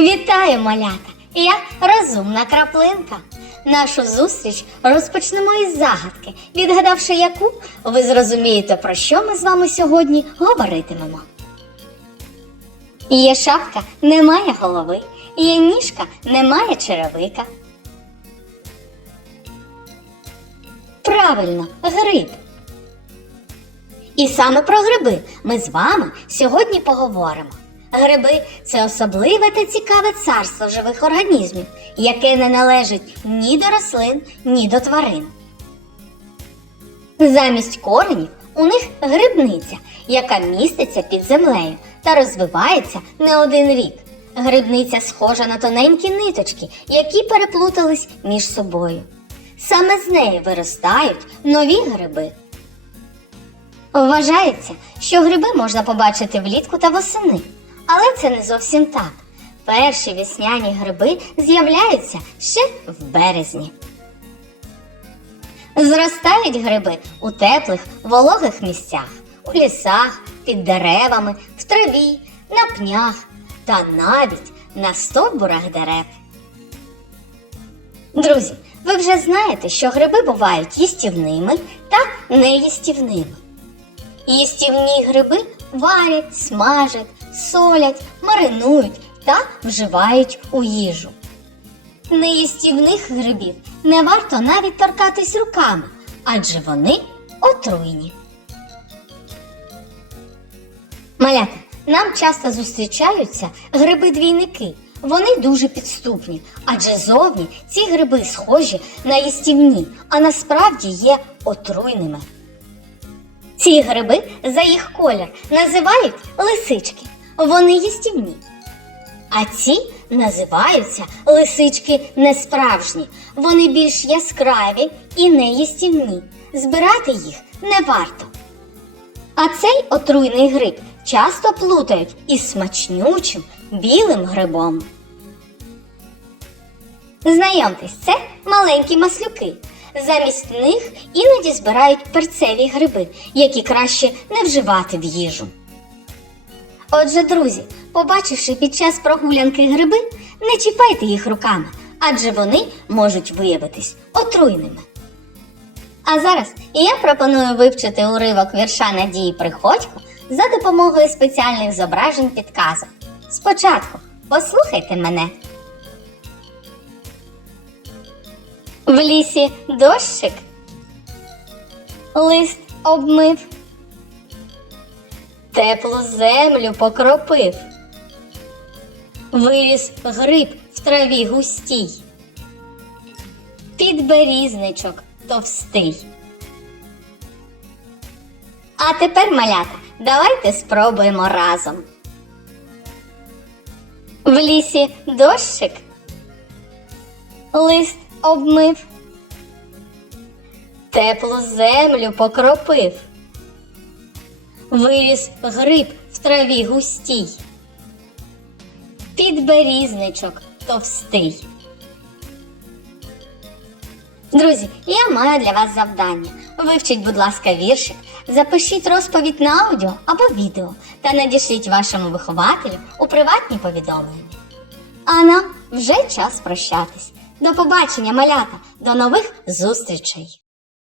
Вітаю, малята! Я розумна краплинка. Нашу зустріч розпочнемо із загадки, відгадавши яку, ви зрозумієте, про що ми з вами сьогодні говоритимемо. Є шапка, немає голови, є ніжка, немає черевика. Правильно, гриб. І саме про гриби ми з вами сьогодні поговоримо. Гриби це особливе та цікаве царство живих організмів, яке не належить ні до рослин, ні до тварин. Замість коренів у них грибниця, яка міститься під землею та розвивається не один рік. Грибниця схожа на тоненькі ниточки, які переплутались між собою. Саме з неї виростають нові гриби. Вважається, що гриби можна побачити влітку та восени, але це не зовсім так. Перші весняні гриби з'являються ще в березні. Зростають гриби у теплих, вологих місцях, у лісах, під деревами, в траві, на пнях та навіть на стовбурах дерев. Друзі, ви вже знаєте, що гриби бувають їстівними та неїстівними. Їстівні гриби варять, смажать, солять, маринують та вживають у їжу. Неїстівних грибів не варто навіть торкатись руками, адже вони отруйні. Малята, нам часто зустрічаються гриби-двійники. Вони дуже підступні, адже зовні ці гриби схожі на їстівні, а насправді є отруйними. Ці гриби за їх колір називають лисички. Вони їстівні. А ці називаються лисички несправжні. Вони більш яскраві і неїстівні. Збирати їх не варто. А цей отруйний гриб часто плутають із смачнючим білим грибом. Знайомтесь, це маленькі маслюки. Замість них іноді збирають перцеві гриби, які краще не вживати в їжу. Отже, друзі, побачивши під час прогулянки гриби, не чіпайте їх руками, адже вони можуть виявитись отруйними. А зараз я пропоную вивчити уривок вірша Надії Приходько за допомогою спеціальних зображень підказок. Спочатку послухайте мене. В лісі дощик, лист обмив, теплу землю покропив, виріс гриб в траві густій, підберізничок товстий. А тепер, малята, давайте спробуємо разом. В лісі дощик, лист обмив, теплу землю покропив, виріс гриб в траві густій, підберізничок товстий. Друзі, я маю для вас завдання. Вивчіть, будь ласка, віршик, запишіть розповідь на аудіо або відео та надішліть вашому вихователю у приватні повідомлення. А нам вже час прощатись. До побачення, малята, до нових зустрічей!